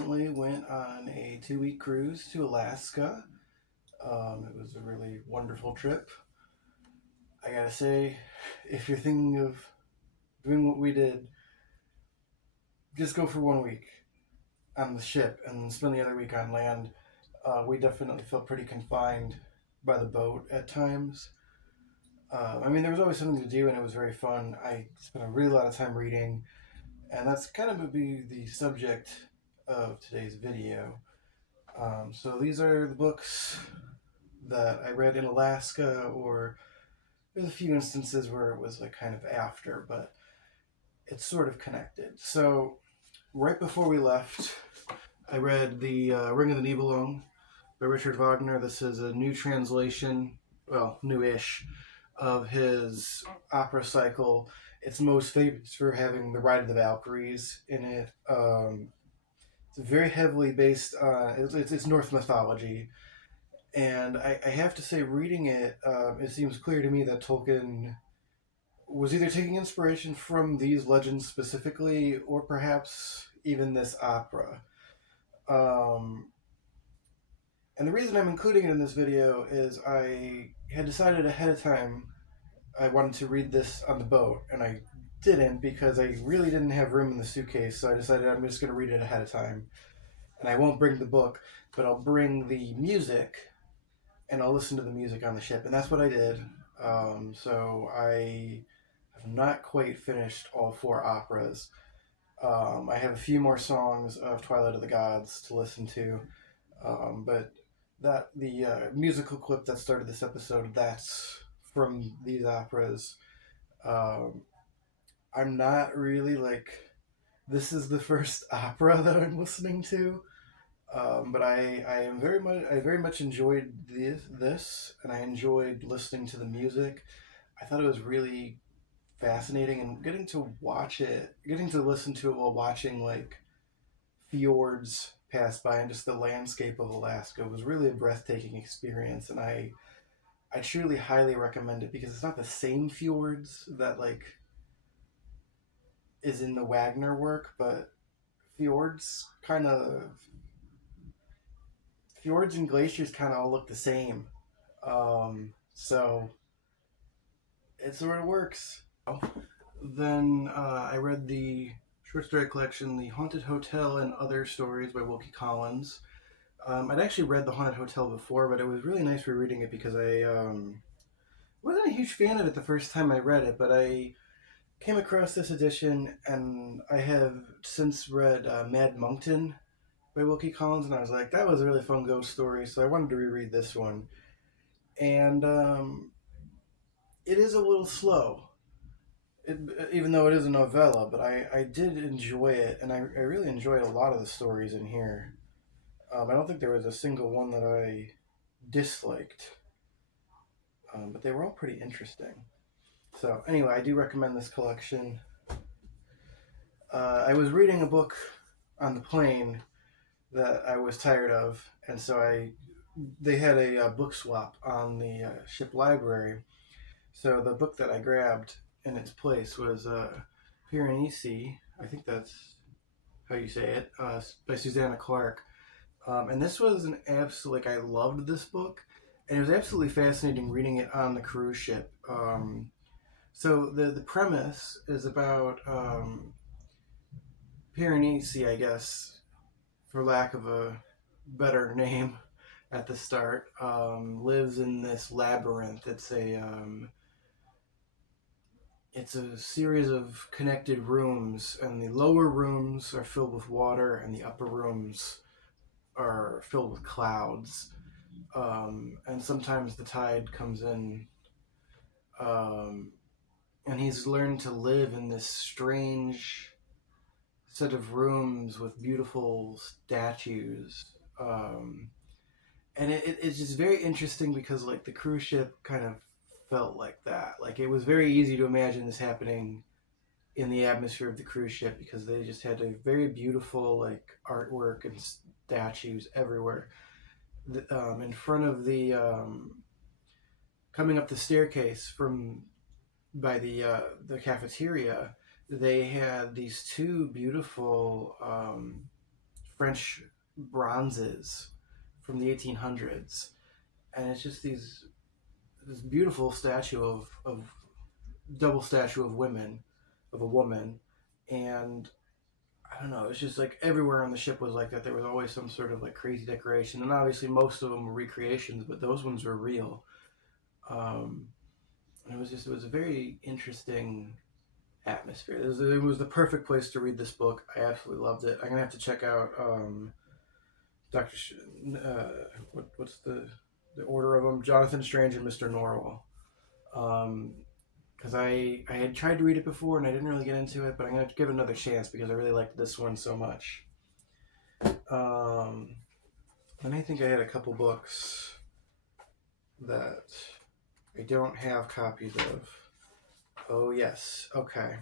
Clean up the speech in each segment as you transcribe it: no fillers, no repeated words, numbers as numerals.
recently went on a 2-week cruise to Alaska. It was a really wonderful trip. I gotta say, if you're thinking of doing what we did, just go for 1 week on the ship and spend the other week on land. We definitely felt pretty confined by the boat at times. There was always something to do and it was very fun. I spent a really lot of time reading, and that's kind of going to be the subject of today's video. So these are the books that I read in Alaska, or there's a few instances where it was like kind of after, but it's sort of connected. So right before we left, I read the Ring of the Nibelung by Richard Wagner. This is a new translation, well, newish, of his opera cycle. It's most famous for having the Ride of the Valkyries in it. It's very heavily based on it's Norse mythology, and I have to say, reading it, it seems clear to me that Tolkien was either taking inspiration from these legends specifically, or perhaps even this opera. And the reason I'm including it in this video is I had decided ahead of time I wanted to read this on the boat, and I didn't because I really didn't have room in the suitcase, so I decided I'm just going to read it ahead of time. And I won't bring the book, but I'll bring the music, and I'll listen to the music on the ship, and that's what I did. So I have not quite finished all 4 operas. I have a few more songs of Twilight of the Gods to listen to, but the musical clip that started this episode, that's from these operas. I'm not really this is the first opera that I'm listening to, but I very much enjoyed this, and I enjoyed listening to the music. I thought it was really fascinating, and getting to listen to it while watching fjords pass by and just the landscape of Alaska was really a breathtaking experience, and I truly highly recommend it because it's not the same fjords that is in the Wagner work, but fjords and glaciers kind of all look the same. So it sort of works. Then I read the short story collection, The Haunted Hotel and Other Stories by Wilkie Collins. I'd actually read The Haunted Hotel before, but it was really nice rereading it because I wasn't a huge fan of it the first time I read it, but I came across this edition, and I have since read Mad Monkton by Wilkie Collins, and I was like, that was a really fun ghost story, so I wanted to reread this one. And it is a little slow, even though it is a novella, but I did enjoy it, and I really enjoyed a lot of the stories in here. I don't think there was a single one that I disliked, but they were all pretty interesting. So anyway, I do recommend this collection. I was reading a book on the plane that I was tired of, and so they had a book swap on the ship library. So the book that I grabbed in its place was Piranesi, I think that's how you say it, by Susanna Clark. And this was an absolute, I loved this book, and it was absolutely fascinating reading it on the cruise ship. So the premise is about Piranesi, I guess, for lack of a better name at the start, lives in this labyrinth. It's a series of connected rooms, and the lower rooms are filled with water, and the upper rooms are filled with clouds. And sometimes the tide comes in, and he's learned to live in this strange set of rooms with beautiful statues. And it's just very interesting because the cruise ship kind of felt like that. It was very easy to imagine this happening in the atmosphere of the cruise ship because they just had a very beautiful artwork and statues everywhere. In front of the coming up the staircase by the cafeteria, they had these 2 beautiful French bronzes from the 1800s, and it's just this beautiful statue of double statue of a woman, and I don't know, it's just like everywhere on the ship was like that. There was always some sort of like crazy decoration, and obviously most of them were recreations, but those ones were real. Um, and it was a very interesting atmosphere. It was the perfect place to read this book. I absolutely loved it. I'm gonna have to check out Doctor. What's the order of them? Jonathan Strange and Mr. Norrell. Because I had tried to read it before and I didn't really get into it, but I'm gonna give it another chance because I really liked this one so much. And I think I had a couple books that I don't have copies of. Oh yes, okay.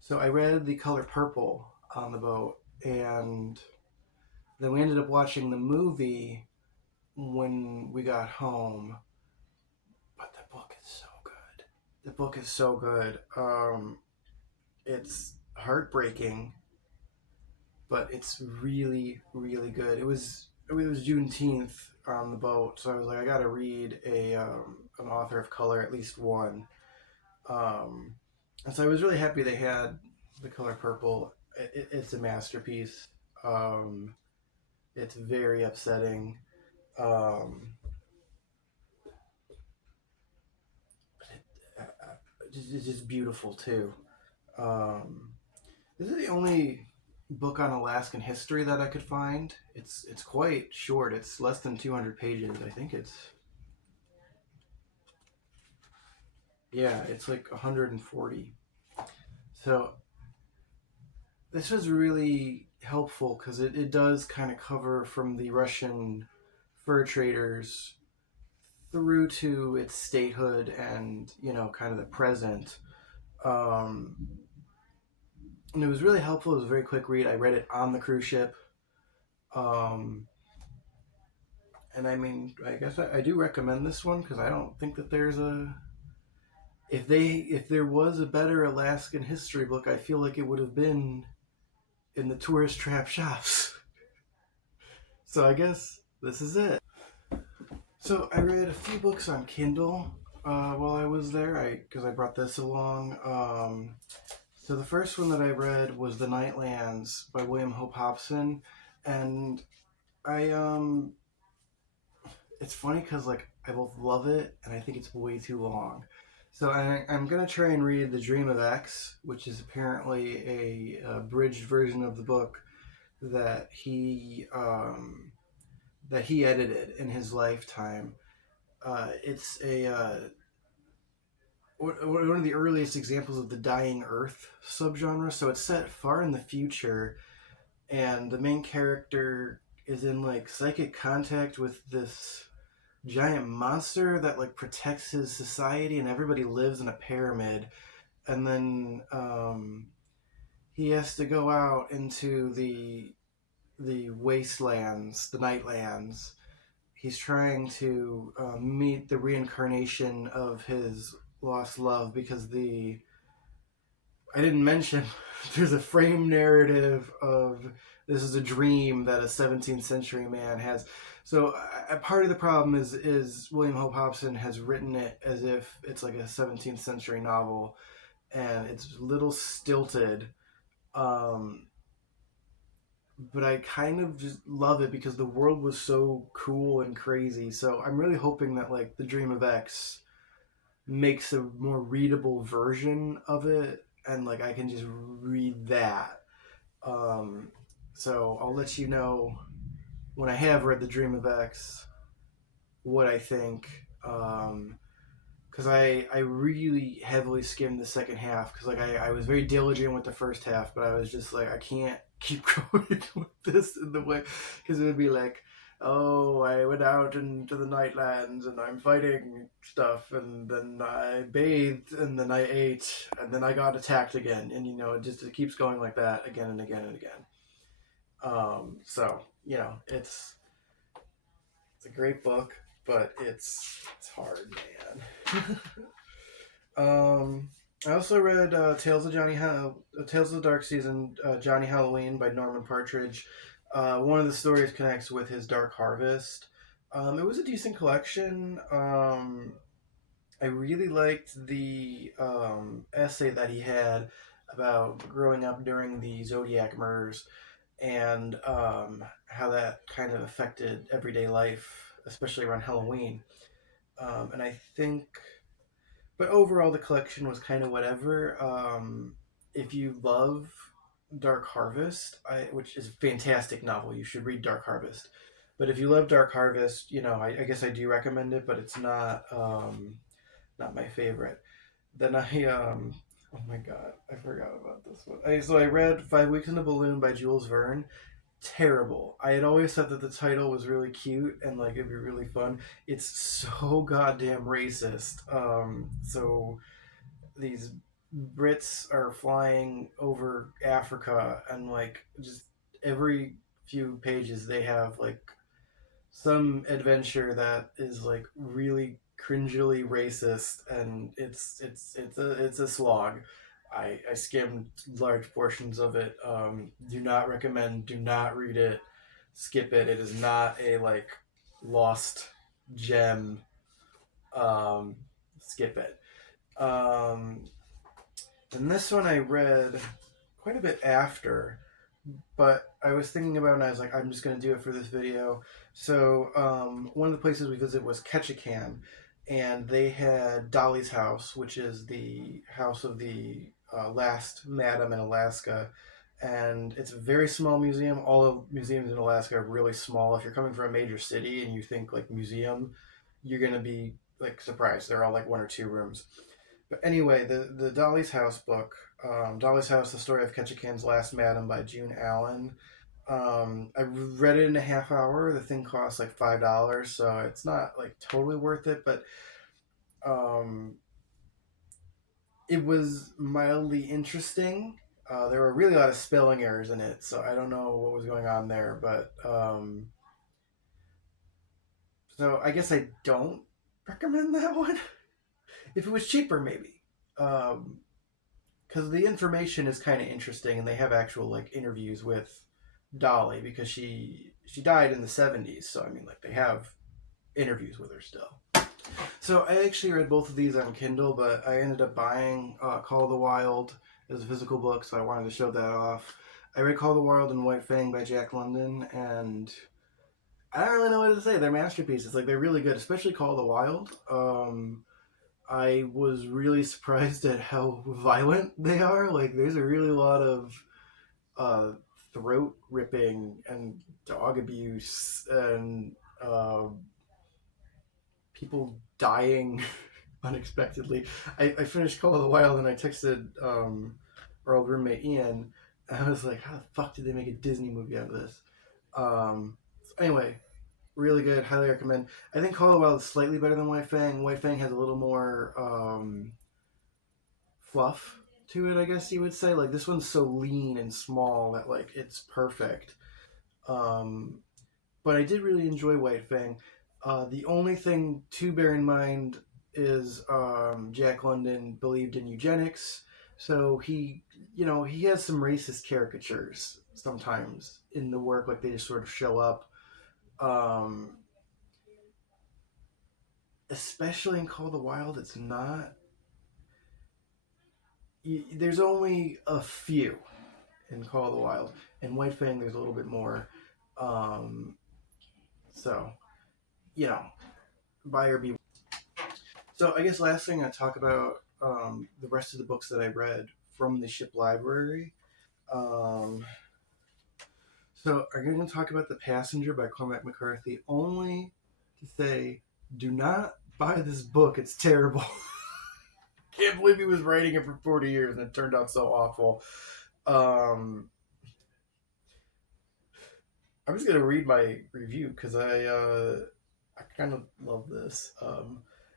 So I read The Color Purple on the boat, and then we ended up watching the movie when we got home. But the book is so good. The book is so good. It's heartbreaking, but it's really, really good. It was Juneteenth on the boat, so I was like, I gotta read an author of color, at least one. And so I was really happy they had The Color Purple. It's a masterpiece. It's very upsetting. It's just beautiful too. This is the only book on Alaskan history that I could find. It's quite short. It's less than 200 pages. I think it's like 140. So this was really helpful because it does kind of cover from the Russian fur traders through to its statehood and, kind of the present. Um, and it was really helpful. It was a very quick read. I read it on the cruise ship. Um, and I mean, I guess I do recommend this one because I don't think that there's a if there was a better Alaskan history book, I feel like it would have been in the tourist trap shops. So I guess this is it. So I read a few books on Kindle while I was there, because I brought this along. So the first one that I read was The Nightlands by William Hope Hobson, and I it's funny because like I both love it and I think it's way too long. So I'm gonna try and read The Dream of X, which is apparently a abridged version of the book that he edited in his lifetime. It's one of the earliest examples of the dying Earth subgenre. So it's set far in the future, and the main character is in like psychic contact with this giant monster that like protects his society, and everybody lives in a pyramid. And then he has to go out into the wastelands, the nightlands. He's trying to meet the reincarnation of his lost love because I didn't mention there's a frame narrative of this is a dream that a 17th century man has. So part of the problem is William Hope Hobson has written it as if it's like a 17th century novel, and it's a little stilted. But I kind of just love it because the world was so cool and crazy. So I'm really hoping that like The Dream of X makes a more readable version of it, and like I can just read that. So I'll let you know when I have read The Dream of X what I think. Because I really heavily skimmed the second half because like I was very diligent with the first half, but I was just like I can't keep going with this in the way because it would be like, oh, I went out into the nightlands and I'm fighting stuff, and then I bathed, and then I ate, and then I got attacked again, and it keeps going like that again and again and again. So it's a great book, but it's hard, man. I also read Tales of the Dark Season, Johnny Halloween by Norman Partridge. One of the stories connects with his Dark Harvest. It was a decent collection. I really liked the essay that he had about growing up during the Zodiac murders and how that kind of affected everyday life, especially around Halloween. And I think, but overall, the collection was kind of whatever. If you love Dark Harvest, which is a fantastic novel, you should read Dark Harvest. But if you love Dark Harvest, I guess I do recommend it, but it's not my favorite. Then oh my god, I forgot about this one. So I read 5 Weeks in a Balloon by Jules Verne. Terrible. I had always thought that the title was really cute and like it'd be really fun. It's so goddamn racist. So these Brits are flying over Africa and like just every few pages they have like some adventure that is like really cringily racist, and it's a slog. I skimmed large portions of it. Do not recommend. Do not read it. Skip it. It is not a like lost gem. Um, Skip it. Um, and this one I read quite a bit after, but I was thinking about it and I was like, I'm just going to do it for this video. So, one of the places we visited was Ketchikan, and they had Dolly's house, which is the house of the last madam in Alaska. And it's a very small museum. All the museums in Alaska are really small. If you're coming from a major city and you think like museum, you're going to be like surprised. They're all like one or two rooms. But anyway, the Dolly's House book, Dolly's House: The Story of Ketchikan's Last Madam by June Allen. I read it in a half hour. The thing costs like $5, so it's not like totally worth it, but um, it was mildly interesting. There were really a lot of spelling errors in it, so I don't know what was going on there, but so I guess I don't recommend that one. If it was cheaper, maybe. Um, because the information is kind of interesting, and they have actual like interviews with Dolly because she died in the 70s. So I mean, like they have interviews with her still. So I actually read both of these on Kindle, but I ended up buying Call of the Wild as a physical book, so I wanted to show that off. I read Call of the Wild and White Fang by Jack London, and I don't really know what to say. They're masterpieces. Like they're really good, especially Call of the Wild. I was really surprised at how violent they are. Like, there's a really lot of uh, throat ripping and dog abuse and people dying unexpectedly. I finished Call of the Wild and I texted our old roommate Ian, and I was like, how the fuck did they make a Disney movie out of this? So anyway, really good. Highly recommend. I think Call of the Wild is slightly better than White Fang. White Fang has a little more fluff to it, I guess you would say. Like this one's so lean and small that like it's perfect. Um, but I did really enjoy White Fang. The only thing to bear in mind is Jack London believed in eugenics, so he has some racist caricatures sometimes in the work. Like they just sort of show up. Um, Especially in Call of the Wild, it's not. There's only a few in Call of the Wild. In White Fang, there's a little bit more. Um, so, you know, buyer be. So, I guess last thing I talk about the rest of the books that I read from the ship library. Um, so, I'm going to talk about The Passenger by Cormac McCarthy, only to say, do not buy this book. It's terrible. Can't believe he was writing it for 40 years and it turned out so awful. Um, I'm just gonna read my review because I kind of love this.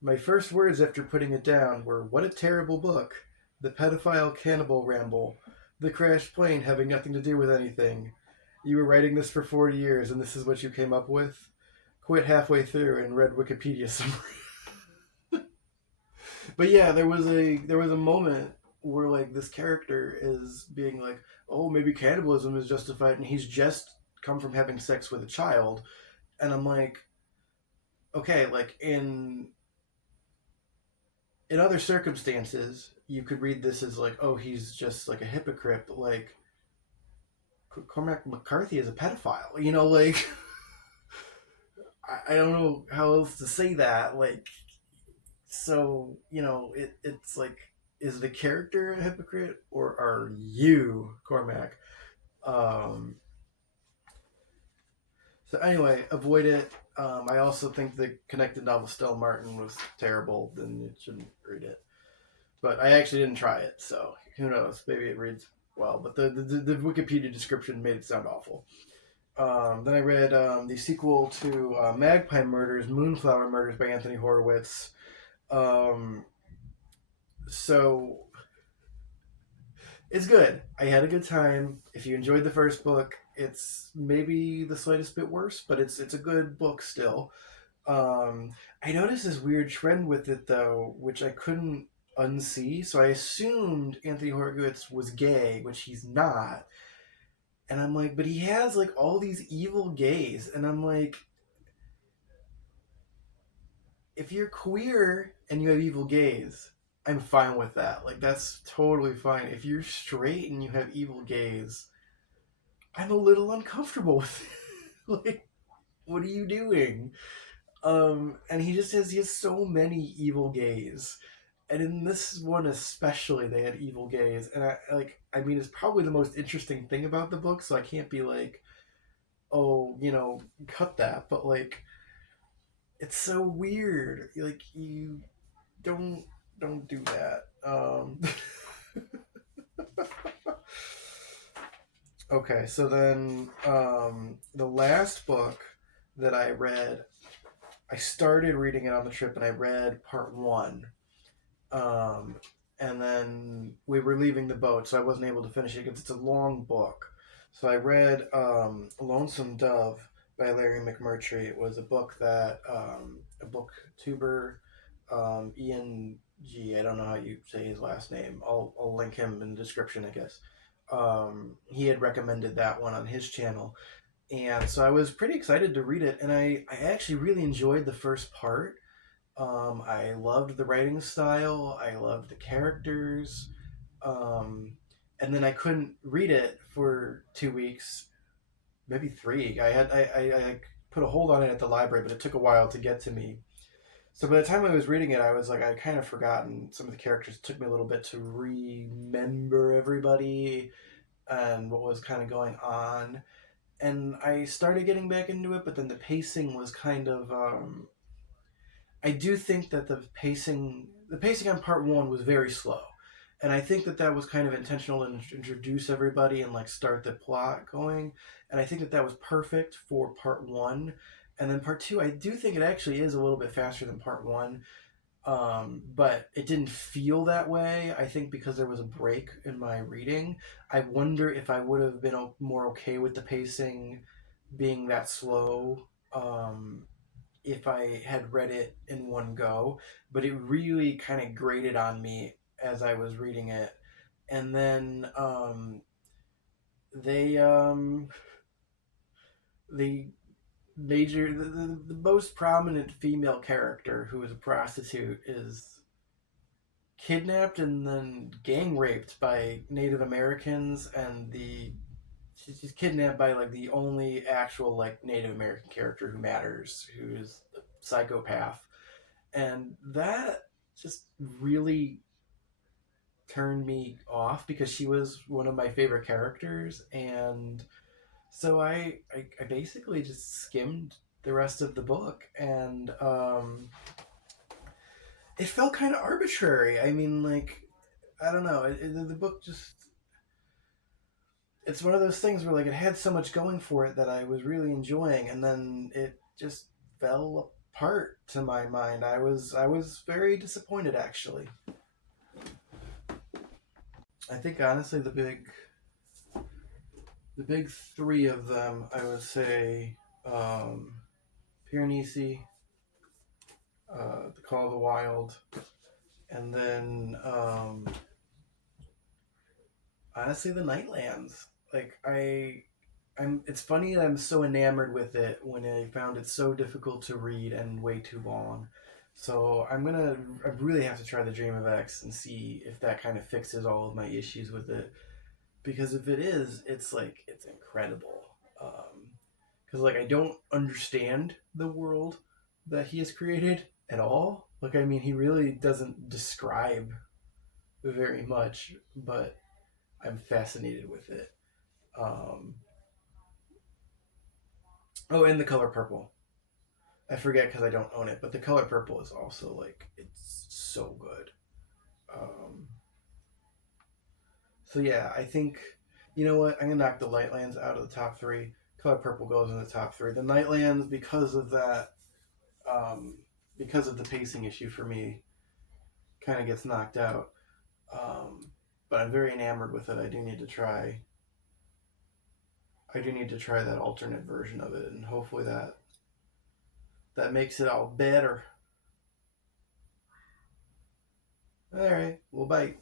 My first words after putting it down were, "What a terrible book! The pedophile cannibal ramble, the crashed plane having nothing to do with anything. You were writing this for 40 years and this is what you came up with? Quit halfway through and read Wikipedia summary." But yeah, there was a moment where like this character is being like, oh, maybe cannibalism is justified, and he's just come from having sex with a child, and I'm like, okay, like in other circumstances, you could read this as like, oh, he's just like a hypocrite, but like Cormac McCarthy is a pedophile, like I don't know how else to say that, like, so it's like, is the character a hypocrite or are you Cormac? Um, so anyway, avoid it. I also think the connected novel Stella Martin was terrible. Then you shouldn't read it. But I actually didn't try it, so who knows? Maybe it reads well. But the Wikipedia description made it sound awful. Then I read the sequel to Magpie Murders, Moonflower Murders by Anthony Horowitz. Um, so it's good. I had a good time. If you enjoyed the first book, it's maybe the slightest bit worse, but it's a good book still. I noticed this weird trend with it though, which I couldn't unsee. So I assumed Anthony Horowitz was gay, which he's not. And I'm like, but he has like all these evil gays, and I'm like, if you're queer and you have evil gays, I'm fine with that. Like that's totally fine. If you're straight and you have evil gays, I'm a little uncomfortable with it. Like, what are you doing? And he has so many evil gays. And in this one especially, they had evil gays. And I mean, it's probably the most interesting thing about the book, so I can't be like, oh, cut that. But like, it's so weird. Like, you don't don't do that. Okay, so then the last book that I read, I started reading it on the trip, and I read part one. Um, and then we were leaving the boat, so I wasn't able to finish it because it's a long book. So I read Lonesome Dove by Larry McMurtry. It was a book that a booktuber, Ian G. I don't know how you say his last name. I'll link him in the description, I guess. He had recommended that one on his channel, and so I was pretty excited to read it. And I actually really enjoyed the first part. I loved the writing style. I loved the characters. Um, and then I couldn't read it for 2 weeks, maybe three. I put a hold on it at the library, but it took a while to get to me. So by the time I was reading it, I was like, I'd kind of forgotten some of the characters. It took me a little bit to remember everybody and what was kind of going on. And I started getting back into it, but then the pacing was kind of I do think that the pacing on part one was very slow, and I think that that was kind of intentional to introduce everybody and like start the plot going, and I think that that was perfect for part one, and then part two I do think it actually is a little bit faster than part one, but it didn't feel that way. I think because there was a break in my reading. I wonder if I would have been more okay with the pacing being that slow. If I had read it in one go, but it really kind of grated on me as I was reading it. And then they the the most prominent female character, who is a prostitute, is kidnapped and then gang raped by Native Americans, and she's kidnapped by like the only actual like Native American character who matters, who is a psychopath. And that just really turned me off because she was one of my favorite characters. And so I basically just skimmed the rest of the book, and it felt kind of arbitrary. I mean, like, I don't know, the book just, it's one of those things where like it had so much going for it that I was really enjoying, and then it just fell apart to my mind. I was very disappointed, actually. I think honestly the big three of them, I would say, Piranesi, The Call of the Wild, And then honestly, the Nightlands. Like I'm. It's funny that I'm so enamored with it when I found it so difficult to read and way too long. So I really have to try the Dream of X and see if that kind of fixes all of my issues with it. Because if it is, it's like it's incredible. Because like I don't understand the world that he has created at all. Like I mean, he really doesn't describe very much, but I'm fascinated with it. Um, oh, and the color purple. I forget because I don't own it, but the color purple is also like it's so good. Um, so yeah, I think you know what I'm gonna knock the Lightlands out of the top three. Color purple goes in the top three. The Nightlands because of that, um, because of the pacing issue for me, kind of gets knocked out. Um, but I'm very enamored with it. I do need to try. I do need to try that alternate version of it, and hopefully that makes it all better. All right, well, bye.